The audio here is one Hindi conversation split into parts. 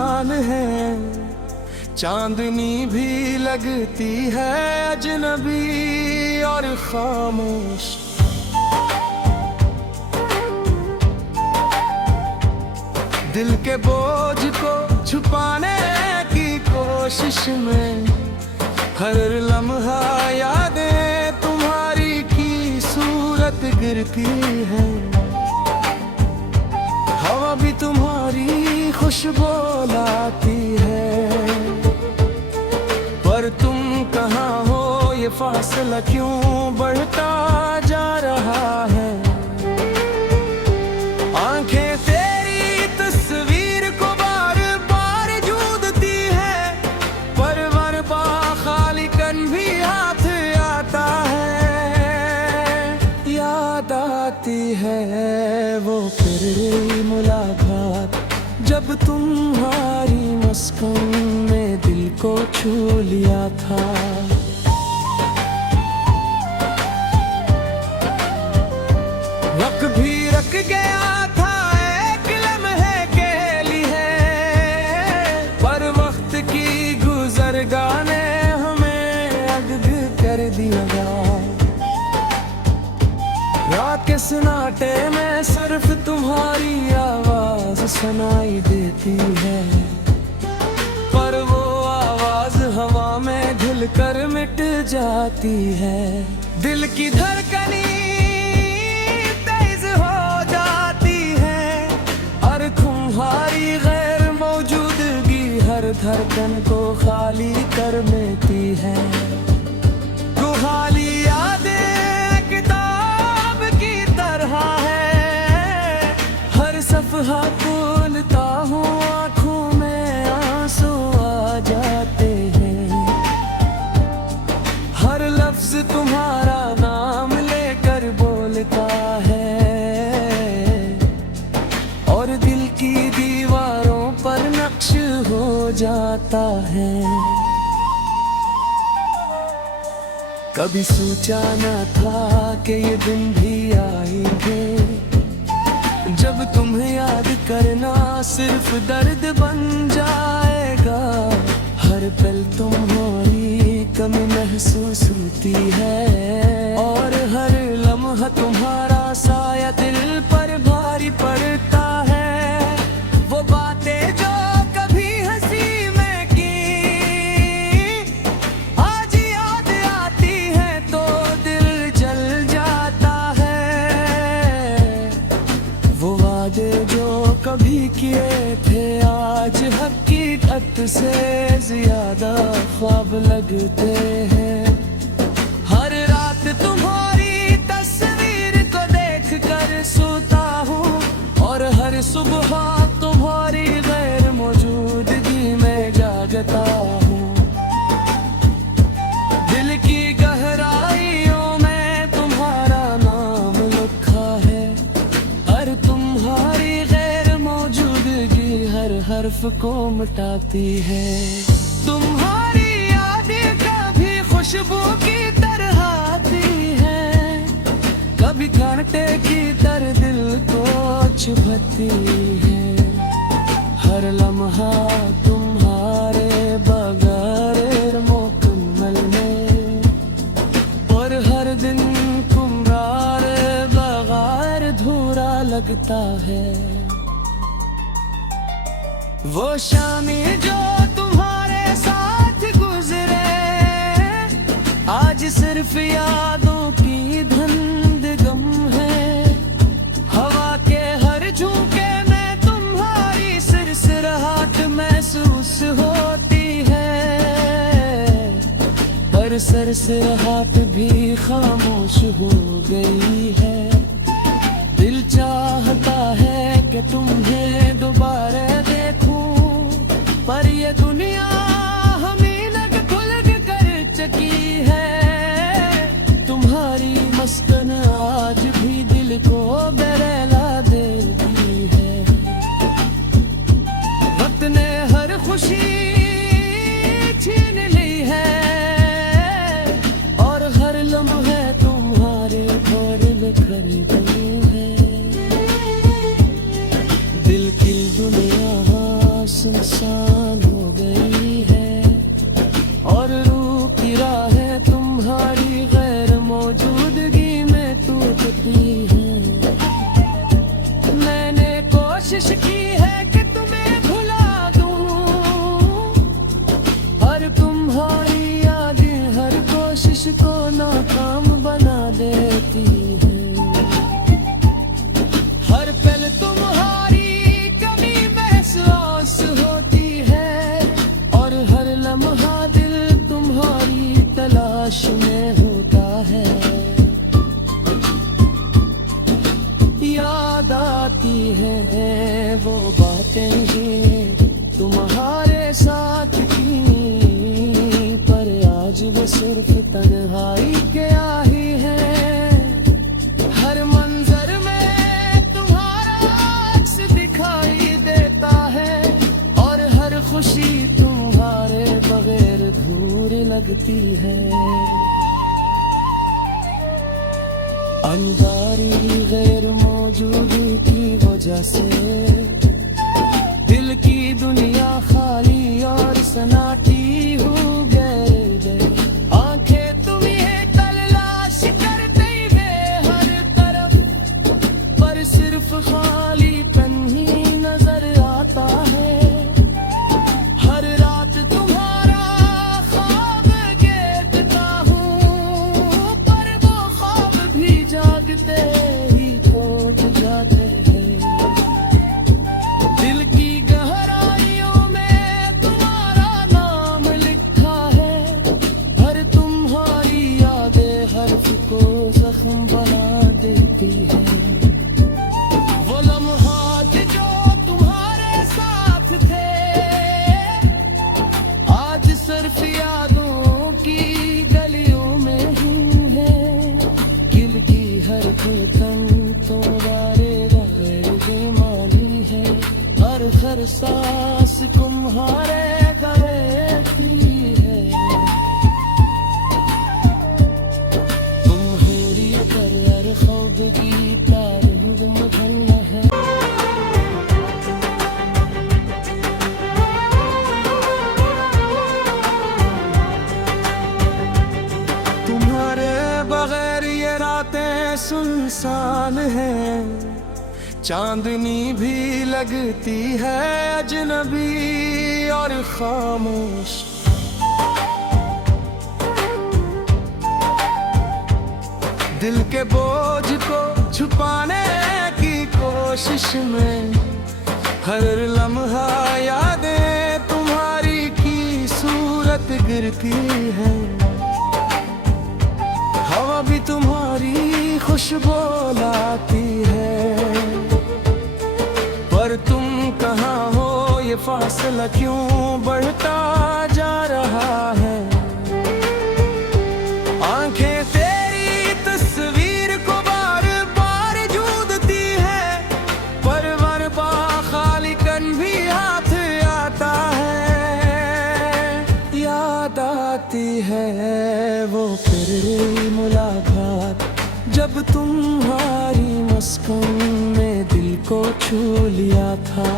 जान है, चांदनी भी लगती है अजनबी और खामोश। दिल के बोझ को छुपाने की कोशिश में हर लम्हा यादें तुम्हारी की सूरत गिरती है। हवा भी तुम्हारी खुशबू लाती है, पर तुम कहाँ हो ये फासला क्यों बढ़ता जा रहा है। आंखें तेरी तस्वीर को बार बार जूदती है, पर वरबा खाली कन भी हाथ आता है। याद आती है वो फिर मुलाकात जब तुम्हारी मुस्कान में दिल को छू लिया था। वक्त भी रख गया था एक लम्हे के लिए, पर वक्त की गुजरगाह ने हमें अगद कर दिया। रात के सन्नाटे में सिर्फ तुम्हारी आवाज सुनाई देती है, पर वो आवाज हवा में घुल कर मिट जाती है। दिल की धड़कनी तेज हो जाती है और तुम्हारी गैर मौजूदगी हर धड़कन को खाली कर देती है। तो खाली यादें किताब की तरह है, हर सफ़हा खोलता हूँ आँखों में आंसू आ जाते हैं। हर लफ्ज तुम्हारा नाम लेकर बोलता है और दिल की दीवारों पर नक्श हो जाता है। कभी सोचा न था कि ये दिन भी आएंगे जब तुम्हें याद करना सिर्फ दर्द बन जाएगा। हर पल तुम्हारी कमी महसूस होती है और हर लम्हा तुम्हारा साया दिल पर भारी पड़ता है। वो बातें जो कभी हंसी में की आज याद आती है तो दिल जल जाता है। वो वादे जो कभी किए थे आज हकीकत से ज्यादा ख्वाब लगते हैं। हर रात तुम्हारी तस्वीर को देख कर सोता हूँ और हर सुबह तुम्हारी गैर मौजूदगी में जागता हूँ। दिल की गहराइयों में तुम्हारा नाम लिखा है और तुम्हारी गैर मौजूदगी हर हर्फ को मिटाती है। तुम्हारी यादें कभी खुशबू की तरह आती है, कभी कांटे की तरह दिल को चुभती है। हर लम्हा तुम्हारे बगैर मुकम्मल में और हर दिन तुम्हारे बगैर अधूरा लगता है। वो शामी जो तुम्हारे साथ गुजरे आज सिर्फ यादों की धुंध गम है। हवा के हर झोंके में तुम्हारी सिरसिराहट महसूस होती है, पर सिरसिराहट भी खामोश हो गई है। दिल चाहता है कि तुम्हें दोबारा देखूं, पर ये दुनिया हमें लग खुलग कर चकी है। तुम्हारी मस्कन आज भी दिल को बरैला देती है। वक्त ने हर खुशी छीन ली है और हर लम्हे तुम्हारे पर लिखर गए हैं। दिल की दुनिया सुनसान हो गई है और रूह की राहें तुम्हारी गैर मौजूदगी में टूटती है। मैंने कोशिश की है कि तुम्हें भुला दूं, पर तुम्हारी यादें हर कोशिश को नाकाम बना देती है। हर पल तुम्हारी कमी महसूस होती है और हर लम्हा दिल तुम्हारी तलाश में होता है। याद आती है वो बातें ये तुम्हारे साथ की, पर आज वो सिर्फ तन्हाई के आही है। हर मंजर में तुम्हारा अक्स दिखाई देता है और हर खुशी तुम्हारे बगैर अधूरी लगती है। अनजारी गैर मौजूदी की वजह से दिल की दुनिया खाली और सन्नाटी हो गए। आंखें तुम्हें तलाश करते हुए हर तरफ, पर सिर्फ खालीपन ही नजर आता है। हर रात तुम्हारा ख्वाब देखता हूँ, पर वो ख्वाब भी जागते ही टूट जाते हैं। दिल की गहराइयों में तुम्हारा नाम लिखा है, हर तुम्हारी यादें हर्फ को जख्म बना देती है। वो लम्हात जो तुम्हारे साथ थे आज सिर्फ यादों की गलियों में ही है। दिल की हर धड़कन तुम्हारे बगैर बेमानी है, हर सांस तुम्हारे गले की है। तुम्हारी पर हर ख्वाब की तारीफ मधुर है। तुम्हारे बगैर ये रातें सुनसान हैं, चांदनी भी लगती है अजनबी और खामोश। दिल के बोझ को छुपाने की कोशिश में हर लम्हा यादें तुम्हारी की सूरत गिरती है। हवा भी तुम्हारी खुशबू लाती है, पर तुम कहाँ हो ये फासला क्यों बढ़ता जा रहा है। आंखें तेरी तस्वीर को बार बार जूदती है, पर वर बा खाली कन भी हाथ आता है। याद आती है वो फिर मुलाकात जब तुम्हारी मुस्कान में दिल को छू लिया था।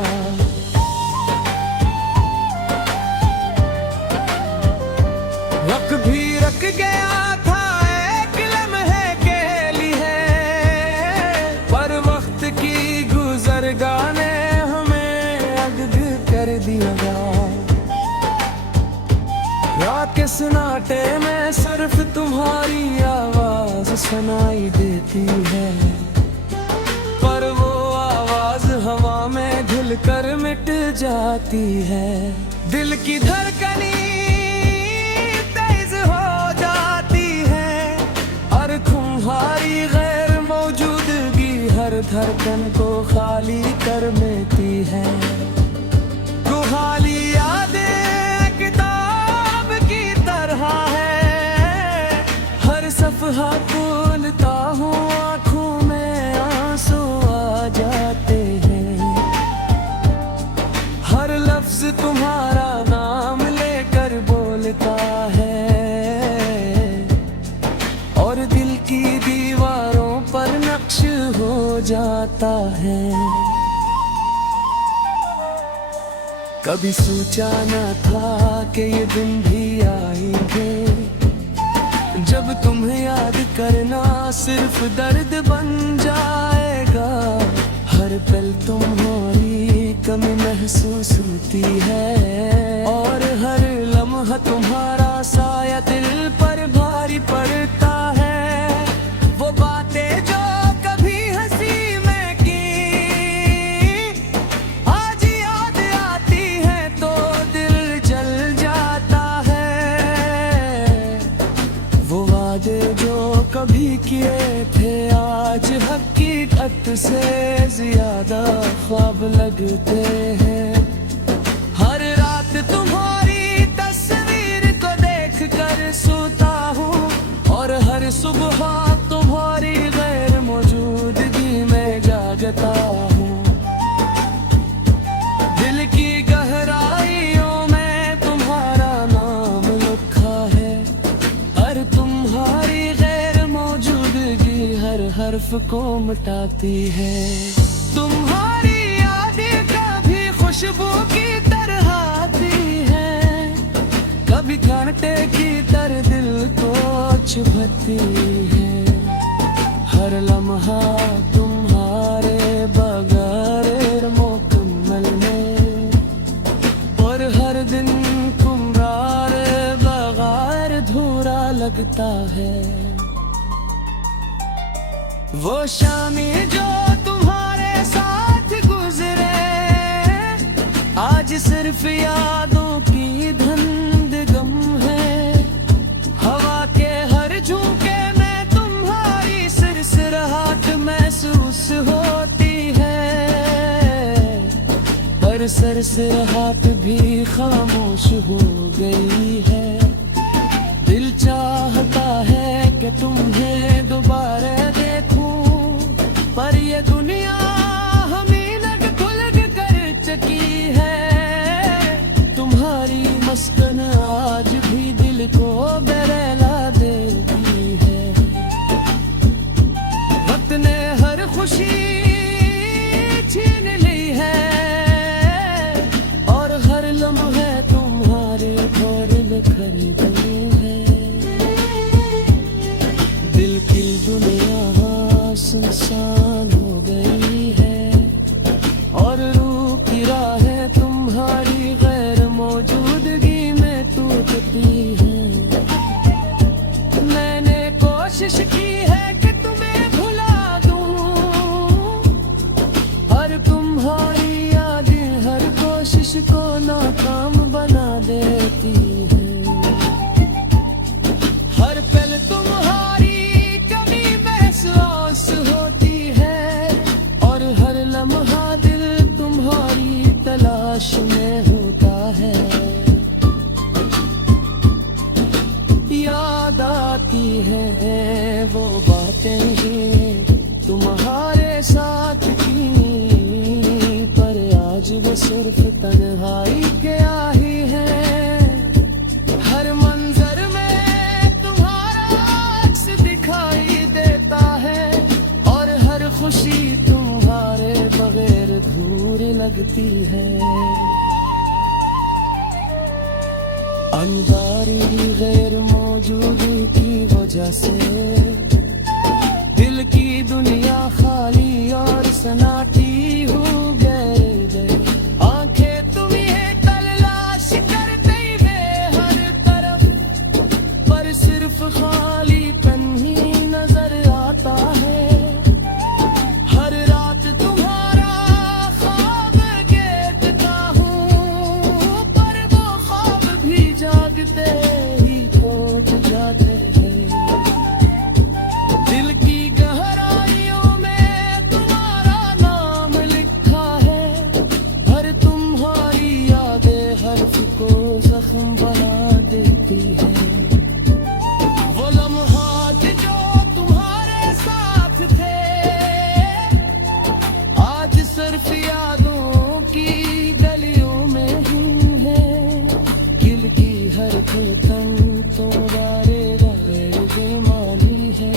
वक्त भी रख गया था एक लम्हे के लिए, पर वक्त की गुजरगाह ने हमें अगग कर दिया। रात के सन्नाटे में सिर्फ तुम्हारी आवाज सुनाई देती है, पर वो आवाज हवा में घुल कर मिट जाती है। दिल की धड़कनी तेज हो जाती है और तुम्हारी गैर मौजूदगी हर धड़कन को खाली कर देती है। खाली यादें किताब की तरह है, हर सफहा खोलता हूँ आँखों में आंसू आ जाते हैं। हर लफ्ज तुम्हारा नाम लेकर बोलता है और दिल की दीवारों पर नक्श हो जाता है। कभी सोचा न था कि ये दिन भी आएंगे जब तुम्हें याद करना सिर्फ दर्द बन जाएगा। हर पल तुम्हारी कमी महसूस होती है और हर लम्हा तुम्हारा साया दिल पर भारी पड़ता है। वो बातें जो कभी हंसी में की आज याद आती है तो दिल जल जाता है। वो वादे जो कभी किए थे आज हकीकत से ज्यादा ख्वाब लगते हैं। हर रात तुम्हारी तस्वीर को देख कर सोता हूँ और हर सुबह तुम्हारी गैर मौजूदगी में जागता हूँ। दिल की गहराइयों में तुम्हारा नाम लिखा है और तुम्हारी गैर मौजूदगी हर हर्फ को मिटाती है। तुम्हारी यादें कभी खुशबू की तरह आती है, कभी कांटे की तरह दिल को चुभती है। हर लम्हा तुम्हारे बगैर मुकम्मल में और हर दिन तुम्हारे बगैर अधूरा लगता है। वो शामें जो तुम्हारे साथ गुजरे आज सिर्फ यादों की धुंध गम है। हवा के हर झोंके में तुम्हारी सिरसिराहट महसूस होती है पर सिरसिराहट भी खामोश हो गई है। दिल चाहता है कि तुम्हें दोबारा देखूं पर ये दुनिया हमें लग खुलग कर चुकी है। तुम्हारी मस्कन आज भी दिल को बहला देती है। वक्त ने हर खुशी छीन ली है और हर लम्हे तुम्हारे पर लिखर गए हैं। दिल की दुनिया सुनसान हो गई है और रूह की राहें तुम्हारी गैर मौजूदगी में टूटती है। मैंने कोशिश की है कि तुम्हें भुला दूं और तुम्हारी यादें हर कोशिश को नाकाम बना देती है। हर पल तुम्हारी कमी महसूस होती है और हर लम्हा दिल तुम्हारी तलाश में होता है। याद आती है वो बातें ही तुम्हारे साथ की पर आज वो सिर्फ तन्हाई के आही है। हर मंजर में तुम्हारा अक्स दिखाई देता है और हर खुशी तुम्हारे बगैर अधूरी लगती है। अनजारी गैर मौजूदी की वजह से दिल की दुनिया खाली और सन्नाटी हो गए। आंखें तुम्हें तलाश करते हुए हर तरफ पर सिर्फ खालीपन ही नजर आता है। हर रात तुम्हारा ख्वाब देखता हूँ पर वो ख्वाब भी जागते ही खो जाते हैं। दिल की गहराइयों में तुम्हारा नाम लिखा है हर तुम्हारी यादें हर्फ को जख्म बना देती है। वो लम्हात जो तुम्हारे साथ थे आज सिर्फ यादों की गलियों में ही है। दिल की हर धड़कन तुम्हारे बगैर बेमानी है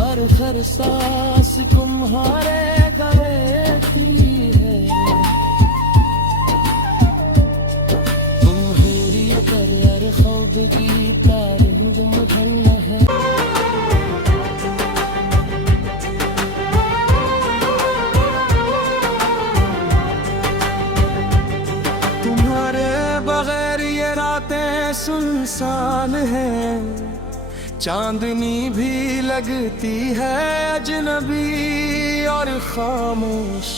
और हर सांस तुम्हारे गले की है। सुनसान है, चांदनी भी लगती है अजनबी और खामोश।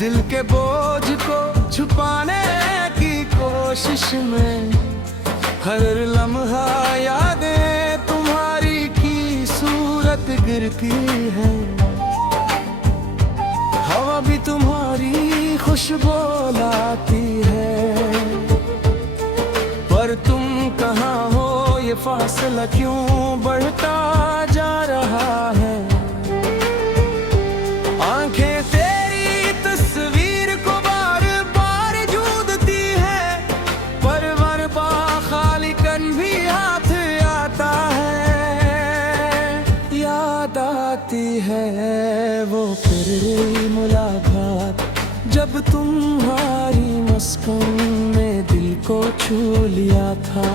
दिल के बोझ को छुपाने की कोशिश में हर लम्हा यादें तुम्हारी की सूरत गिरती है। हवा भी तुम्हारी खुशबू लाती है, पर तुम कहाँ हो, ये फासला क्यों बढ़ता जा रहा है। आंखें तेरी तस्वीर को बार बार जूदती है, पर मरबा खाली कन भी हाथ आता है। याद आती है वो फिर मुलाकात, जब तुम्हारी मुस्कान ने दिल को छू लिया था।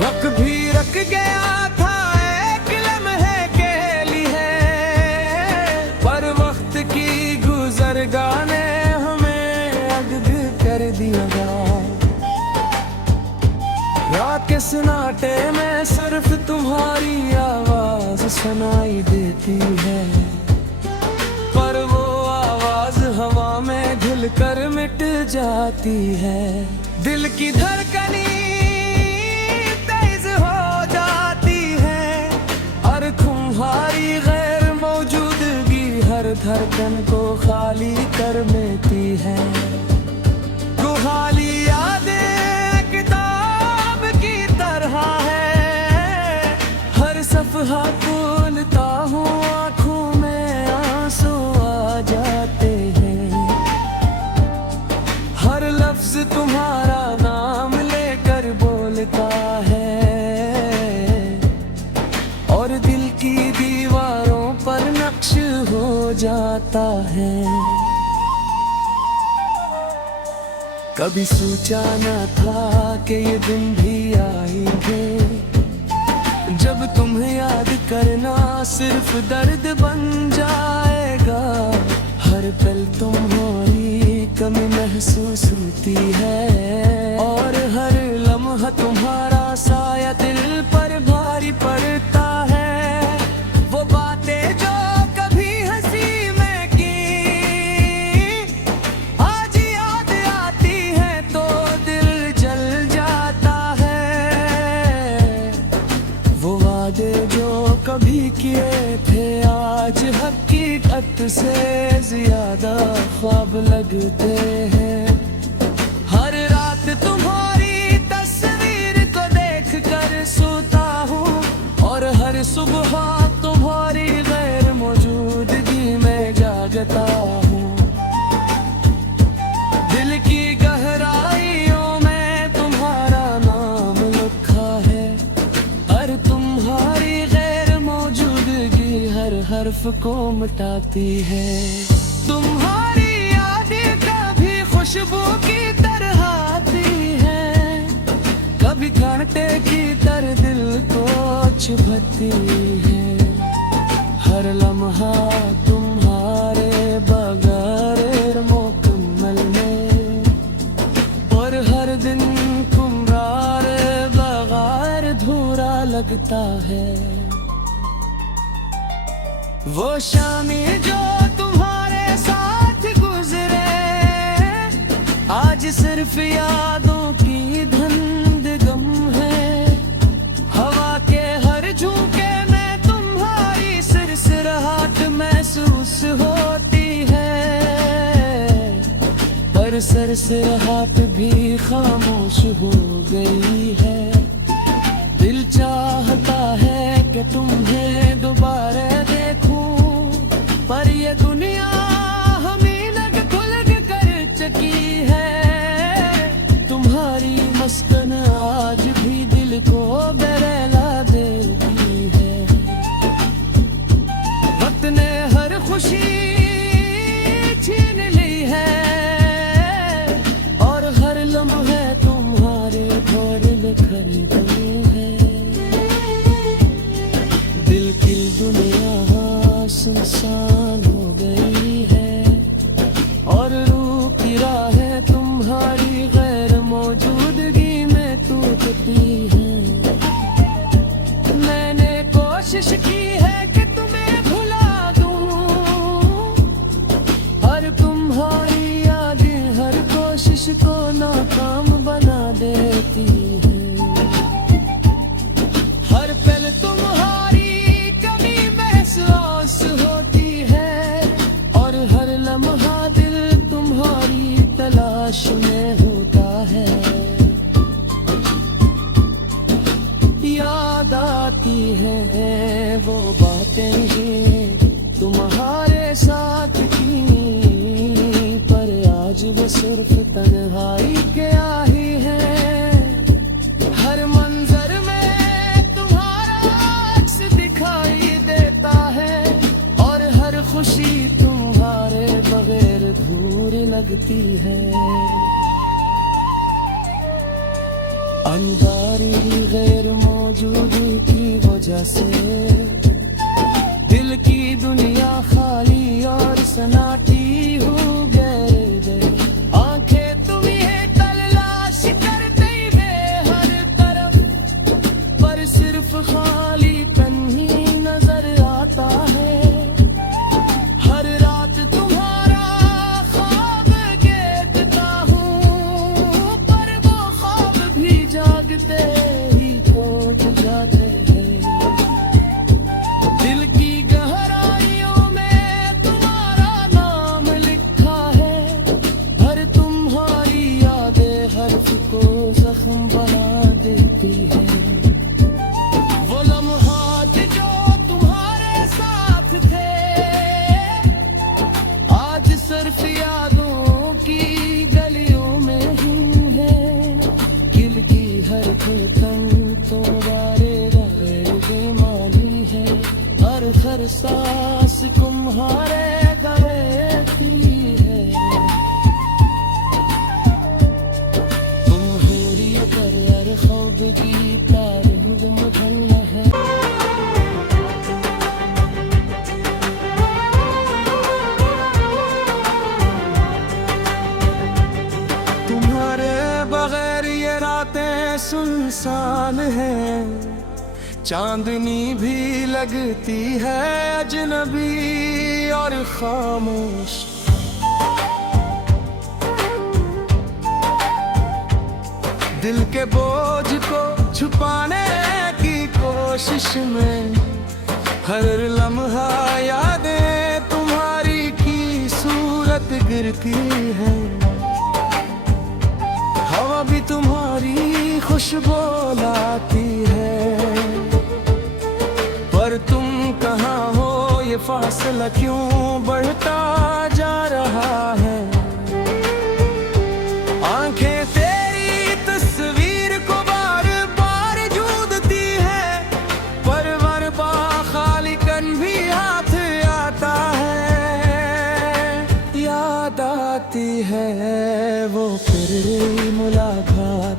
वक्त भी रख गया था एक लम्हे के लिए, पर वक्त की गुज़रगाह ने हमें अगद कर दिया। रात के सन्नाटे में सिर्फ तुम्हारी आवाज सुनाई देती है, पर वो आवाज हवा में घुल कर मिट जाती है। दिल की धड़कनी तेज हो जाती है, और तुम्हारी गैर मौजूदगी हर धड़कन को खाली कर देती है। गुहाली यादें किताब की तरह है, हर सफ़हा खोलता हूँ आँखों में आंसू आ जाते हैं। हर लफ्ज तुम्हारा नाम लेकर बोलता है, और दिल की दीवारों पर नक्श हो जाता है। कभी सोचा न था कि ये दिन भी आएंगे, जब तुम्हें याद करना सिर्फ दर्द बन जाएगा। हर पल तुम्हारी कमी महसूस होती है, और हर लम्हा तुम्हारा साया दिल पर भारी पड़ता है। वो बातें जो कभी हंसी में की, आज याद आती है तो दिल जल जाता है। वो वादे जो कभी किए थे आज हकीकत से ज्यादा ख्वाब लगते हैं। हर रात तुम्हारी तस्वीर को देख कर सोता हूँ, और हर सुबह तुम्हारी गैर मौजूदगी में जागता हूँ। दिल की गहराइयों में तुम्हारा नाम लिखा है, और तुम्हारी गैर मौजूदगी हर हर्फ को मिटाती है। तुम्हारी यादें कभी खुशबू की तरह आती है, कभी कांटे की तरह दिल को चुभती है। हर लम्हा तुम्हारे बगैर मुकम्मल में, और हर दिन तुम्हारे बगैर अधूरा लगता है। वो शामी जो तुम्हारे साथ गुजरे, आज सिर्फ यादों की धुंध गम है। हवा के हर झोंके में तुम्हारी सिरसिराहट महसूस होती है, पर सिरसिराहट भी खामोश हो गई है। दिल चाहता है कि तुम्हें दोबारा देखूं, पर ये दुनिया हमें लग खुलग कर चुकी है। तुम्हारी मस्कन आज भी दिल को बहला देती है। वक्त ने हर खुशी छीन ली है, और हर लम्हे तुम्हारे घोर खरीदे हैं। सुनसान हो गई है और रूह की राहें तुम्हारी गैर मौजूदगी में टूटती हैं। मैंने कोशिश की है कि तुम्हें भुला दूं, हर तुम्हारी यादें हर कोशिश को नाकाम बना देती है। हर पल तुम्हारी कमी महसूस होती है और हर लम्हा दिल तुम्हारी तलाश में होता है। याद आती है वो बातें ही तुम्हारे साथ की, पर आज वो सिर्फ तन्हाई के आही है। हर मंजर में तुम्हारा अक्स दिखाई देता है और हर खुशी तुम्हारे बगैर अधूरी लगती है। अंगारी गैर मौजूदी की वजह से दिल की दुनिया खाली और सन्नाटी हो गए। आंखें तुम्हें तलाश करते हुए हर तरफ, पर सिर्फ खालीपन ही नजर आता है। हर रात तुम्हारा ख्वाब देखता हूँ, पर वो ख्वाब भी जागते ही टूट जाते हैं। दिल की गहराइयों में तुम्हारा नाम लिखा है, हर तुम्हारी यादें हर्फ को जख्म बना देती है। वो लम्हात जो तुम्हारे साथ थे आज सिर्फ यादों की गलियों में ही है। दिल की हर धड़कन तुम्हारे बगैर बेमानी है, हर सांस तुम्हारे गवेती है। तुम हुर्रियत हर ख्वाब की तारीफ मधन्ना है। तुम्हारे बगैर ये रातें सुनसान हैं, चांदनी भी लगती है अजनबी और खामोश। दिल के बोझ को छुपाने की कोशिश में हर लम्हा यादें तुम्हारी की सूरत गिरती है। हवा भी तुम्हारी खुशबू लाती है, पर तुम कहाँ हो ये फासला क्यों बढ़ता जा रहा है। आंखें तेरी तस्वीर को बार बार जूदती है, पर वरबा खालीपन भी हाथ आता है। याद आती है वो फिर मुलाकात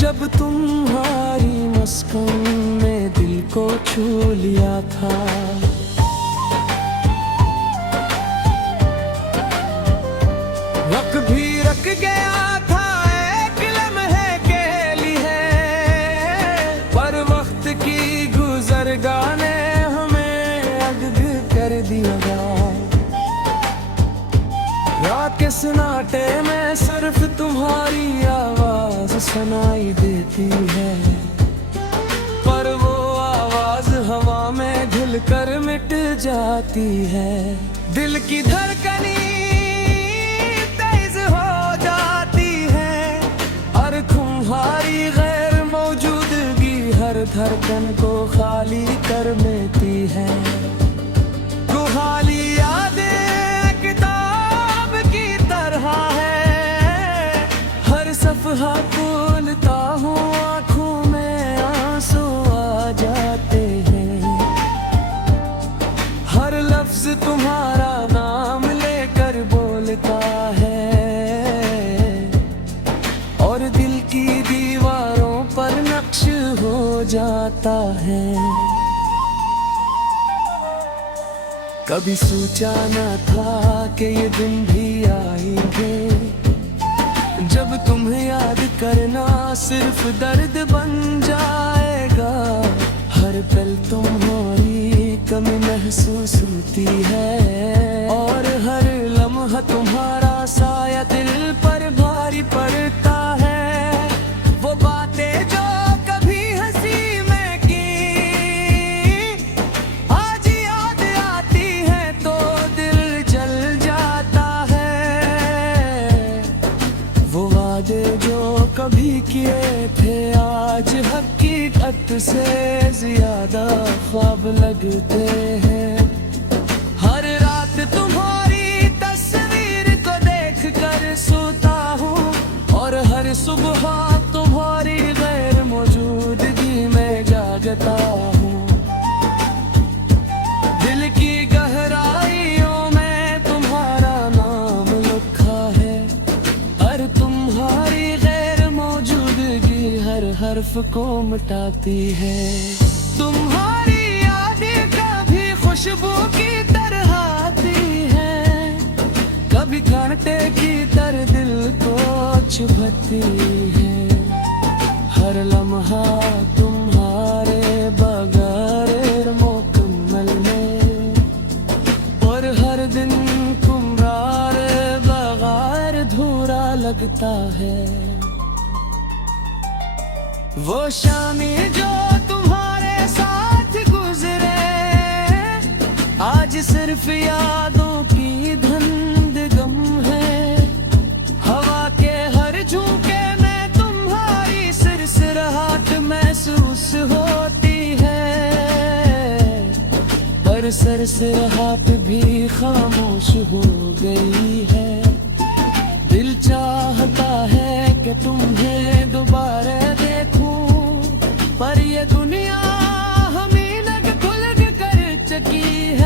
जब तुम्हारी मुस्कान में दिल को छू लिया था। वक्त भी रख गया था एक लम्हे के लिए, पर वक्त की गुजरगाह ने हमें अगद कर दिया। रात के सन्नाटे में सिर्फ तुम्हारी आवाज सुनाई देती है, पर वो आवाज हवा में घुल कर मिट जाती है। दिल की धड़कनी तेज हो जाती है और तुम्हारी गैर मौजूदगी हर धड़कन को खाली कर देती है। खाली यादें किताब की तरह है, हर सफहा खोलता हूँ आँखों में आंसू आ जाते हैं। हर लफ्ज तुम्हारा नाम लेकर बोलता है और दिल की दीवारों पर नक्श हो जाता है। कभी सोचा न था कि ये दिन भी आएंगे जब तुम्हें याद करना सिर्फ दर्द बन जाएगा। हर पल तुम्हारी कमी महसूस होती है और हर लम्हा तुम्हारा साया दिल पर भारी पड़ता है। वो बातें जो कभी हंसी में की आज याद आती है तो दिल जल जाता है। वो वादे जो कभी किए थे आज हकीकत से ज्यादा ख्वाब लगते हैं। हर रात तुम्हारी तस्वीर को देख कर सोता हूँ और हर सुबह तुम्हारी गैर मौजूदगी में जागता हूँ। दिल की गहराइयों में तुम्हारा नाम लिखा है और तुम्हारी गैर मौजूदगी हर हर्फ को मिटाती है। तुम्हारी यादें कभी खुशबू की तरह आती है, कभी कांटे की तरह दिल को चुभती है। हर लम्हा तुम्हारे बगैर मुकम्मल में और हर दिन तुम्हारे बगैर अधूरा लगता है। वो शामी जो तुम्हारे साथ गुजरे आज सिर्फ यादों की धुंध गम है। हवा के हर झोंके में तुम्हारी सिरसिराहट महसूस होती है पर सिरसिराहट भी खामोश हो गई है। दिल चाहता है कि तुम्हें दोबारा देखूं पर ये दुनिया हमें लग खुलग कर चुकी है।